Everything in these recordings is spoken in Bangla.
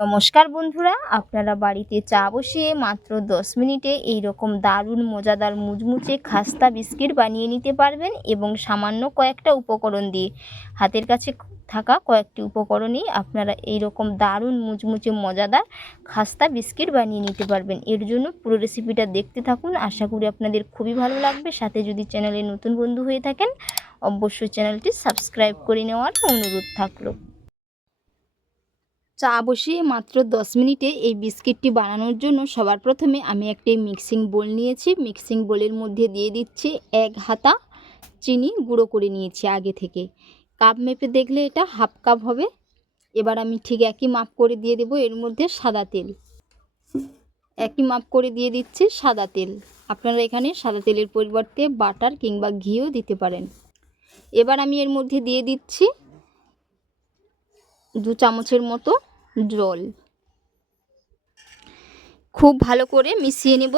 নমস্কার বন্ধুরা, আপনারা বাড়িতে চা বসিয়ে মাত্র দশ মিনিটে এই রকম দারুণ মজাদার মুচমুচে খাস্তা বিস্কিট বানিয়ে নিতে পারবেন এবং সামান্য কয়েকটা উপকরণ দিয়ে। হাতের কাছে থাকা কয়েকটি উপকরণেই আপনারা এই রকম দারুণ মুচমুচে মজাদার খাস্তা বিস্কিট বানিয়ে নিতে পারবেন। এর জন্য পুরো রেসিপিটা দেখতে থাকুন। আশা করি আপনাদের খুবই ভালো লাগবে। সাথে যদি চ্যানেলে নতুন বন্ধু হয়ে থাকেন, অবশ্যই চ্যানেলটি সাবস্ক্রাইব করে নেওয়ার অনুরোধ থাকল। চা বসিয়ে মাত্র দশ মিনিটে এই বিস্কিটটি বানানোর জন্য সবার প্রথমে আমি একটি মিক্সিং বোল নিয়েছি। মিক্সিং বোলের মধ্যে দিয়ে দিচ্ছি এক হাতা চিনি গুঁড়ো করে নিয়েছি আগে থেকে। কাপ মেপে দেখলে এটা হাফ কাপ হবে। এবার আমি ঠিক একই মাপ করে দিয়ে দেবো, এর মধ্যে সাদা তেল। একই মাপ করে দিয়ে দিচ্ছি সাদা তেল। আপনারা এখানে সাদা তেলের পরিবর্তে বাটার কিংবা ঘিও দিতে পারেন। এবার আমি এর মধ্যে দিয়ে দিচ্ছি দু চামচের মতো জল খুব ভালো করে মিশিয়ে নেব।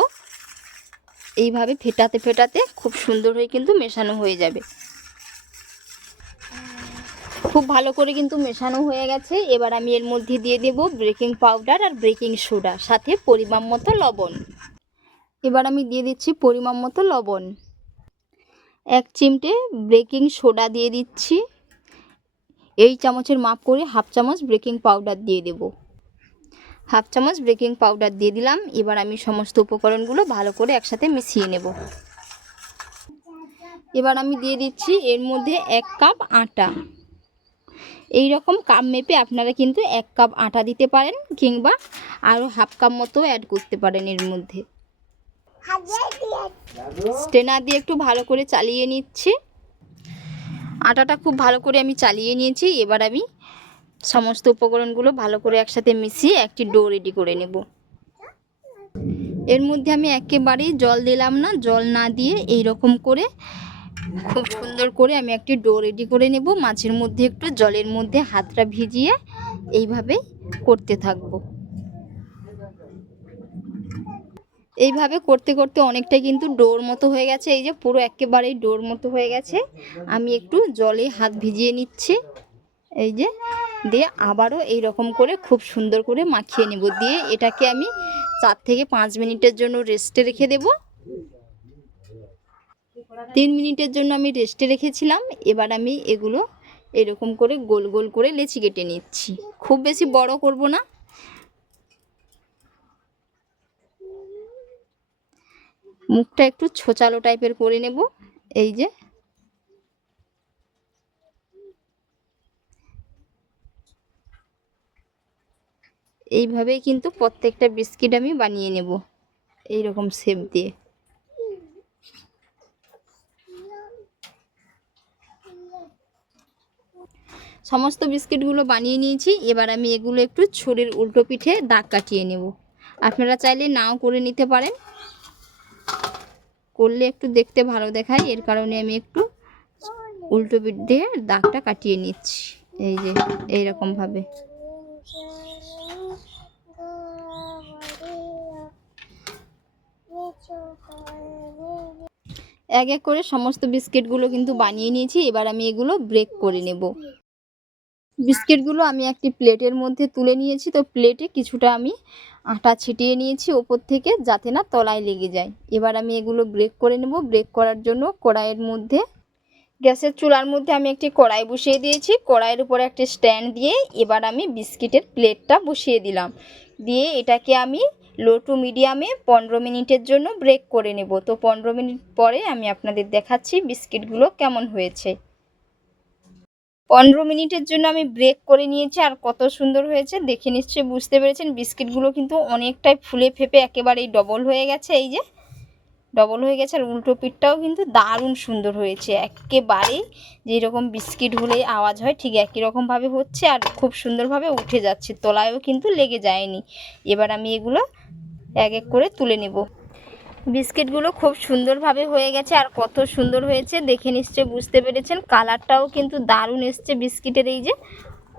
এইভাবে ফেটাতে ফেটাতে খুব সুন্দর হয়ে কিন্তু মেশানো হয়ে যাবে। খুব ভালো করে কিন্তু মেশানো হয়ে গেছে। এবার আমি এর মধ্যে দিয়ে দেব বেকিং পাউডার আর বেকিং সোডা, সাথে পরিমাণ মতো লবণ। এবার আমি দিয়ে দিচ্ছি পরিমাণ মতো লবণ। এক চিমটে বেকিং সোডা দিয়ে দিচ্ছি। এই চামচের মাপ করে হাফ চামচ বেকিং পাউডার দিয়ে দেব। হাফ চামচ বেকিং পাউডার দিয়ে দিলাম। এবার আমি সমস্ত উপকরণগুলো ভালো করে একসাথে মিশিয়ে নেব। এবার আমি দিয়ে দিচ্ছি এর মধ্যে এক কাপ আটা। এই রকম কাপ মেপে আপনারা কিন্তু এক কাপ আটা দিতে পারেন কিংবা আরও হাফ কাপ মতো অ্যাড করতে পারেন এর মধ্যে। স্টেনার দিয়ে একটু ভালো করে চালিয়ে নিচ্ছি। আটাটা খুব ভালো করে আমি চালিয়ে নিয়েছি। এবার আমি সমস্ত উপকরণগুলো ভালো করে একসাথে মিশিয়ে একটি ডো রেডি করে নেব। এর মধ্যে আমি একেবারেই জল দিলাম না, জল না দিয়ে এই রকম করে খুব সুন্দর করে আমি একটি ডো রেডি করে নেব। মাছের মধ্যে একটু জলের মধ্যে হাতটা ভিজিয়ে এইভাবে করতে থাকব। এইভাবে করতে করতে অনেকটা কিন্তু ডোর মতো হয়ে গেছে। এই যে পুরো একেবারেই ডোর মতো হয়ে গেছে। আমি একটু জলে হাত ভিজিয়ে নিচ্ছি। এই যে দিয়ে আবারও এই রকম করে খুব সুন্দর করে মাখিয়ে নেব। দিয়ে এটাকে আমি চার থেকে পাঁচ মিনিটের জন্য রেস্টে রেখে দেব। তিন মিনিটের জন্য আমি রেস্টে রেখেছিলাম। এবার আমি এগুলো এরকম করে গোল গোল করে লেচি কেটে নিচ্ছি। খুব বেশি বড় করব না। মুখটা একটু ছোচালো টাইপের করে নেব। এই যে। এইভাবেই কিন্তু প্রত্যেকটা বিস্কিট আমি বানিয়ে নেব। এই রকম শেপ দিয়ে। সমস্ত বিস্কিটগুলো বানিয়ে নিয়েছি। এবার আমি এগুলো একটু ছুরির উল্টো পিঠে দাগ কাটিয়ে নেব। আপনারা চাইলে নাও করে নিতে পারেন। করলে একটু দেখতে ভালো দেখায়। এর কারণে আমি একটু উল্টো পিঠ দিয়ে দাগটা কাটিয়ে নিচ্ছি। এই যে এই এইরকমভাবে। এক এক করে সমস্ত বিস্কিটগুলো কিন্তু বানিয়ে নিয়েছি। এবার আমি এগুলো ব্রেক করে নেব। বিস্কিটগুলো আমি একটি প্লেটের মধ্যে তুলে নিয়েছি। তো প্লেটে কিছুটা আমি আটা ছিটিয়ে নিয়েছি ওপর থেকে যাতে না তলায় লেগে যায়। এবার আমি এগুলো ব্রেক করে নেব। ব্রেক করার জন্য কড়াইয়ের মধ্যে, গ্যাসের চুলার মধ্যে আমি একটি কড়াই বসিয়ে দিয়েছি। কড়াইয়ের উপরে একটি স্ট্যান্ড দিয়ে এবার আমি বিস্কিটের প্লেটটা বসিয়ে দিলাম। দিয়ে এটাকে আমি লো টু মিডিয়ামে পনেরো মিনিটের জন্য ব্রেক করে নেব। তো পনেরো মিনিট পরে আমি আপনাদের দেখাচ্ছি বিস্কিটগুলো কেমন হয়েছে। পনেরো মিনিটের জন্য আমি ব্রেক করে নিয়েছি, আর কত সুন্দর হয়েছে, দেখে নিশ্চয়ই বুঝতে পেরেছেন। বিস্কিটগুলো কিন্তু অনেকটাই ফুলে ফেপে একেবারেই ডবল হয়ে গেছে, এই যে। ডবল হয়ে গেছে, আর উল্টো পিঠটাও কিন্তু দারুণ সুন্দর হয়েছে। একেবারেই যেরকম বিস্কিট হলে আওয়াজ হয়, ঠিক একই রকমভাবে হচ্ছে, আর খুব সুন্দরভাবে উঠে যাচ্ছে। তলায়ও কিন্তু লেগে যায়নি। এবার আমি এগুলো এক এক করে তুলে নেব। বিস্কিটগুলো খুব সুন্দরভাবে হয়ে গেছে আর কত সুন্দর হয়েছে, দেখে নিশ্চয়ই বুঝতে পেরেছেন। কালারটাও কিন্তু দারুণ এসছে বিস্কিটের এই যে,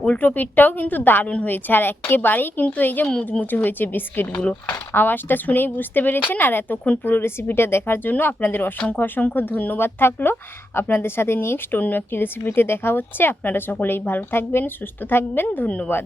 উল্টো পিঠটাও কিন্তু দারুণ হয়েছে আর একেবারেই কিন্তু এই যে মুচমুচে হয়েছে বিস্কিটগুলো। আওয়াজটা শুনেই বুঝতে পেরেছেন আর এতক্ষণ পুরো রেসিপিটা দেখার জন্য আপনাদের অসংখ্য অসংখ্য ধন্যবাদ থাকল। আপনাদের সাথে নেক্সট অন্য একটি রেসিপিতে দেখা হচ্ছে। আপনারা সকলেই ভালো থাকবেন, সুস্থ থাকবেন, ধন্যবাদ।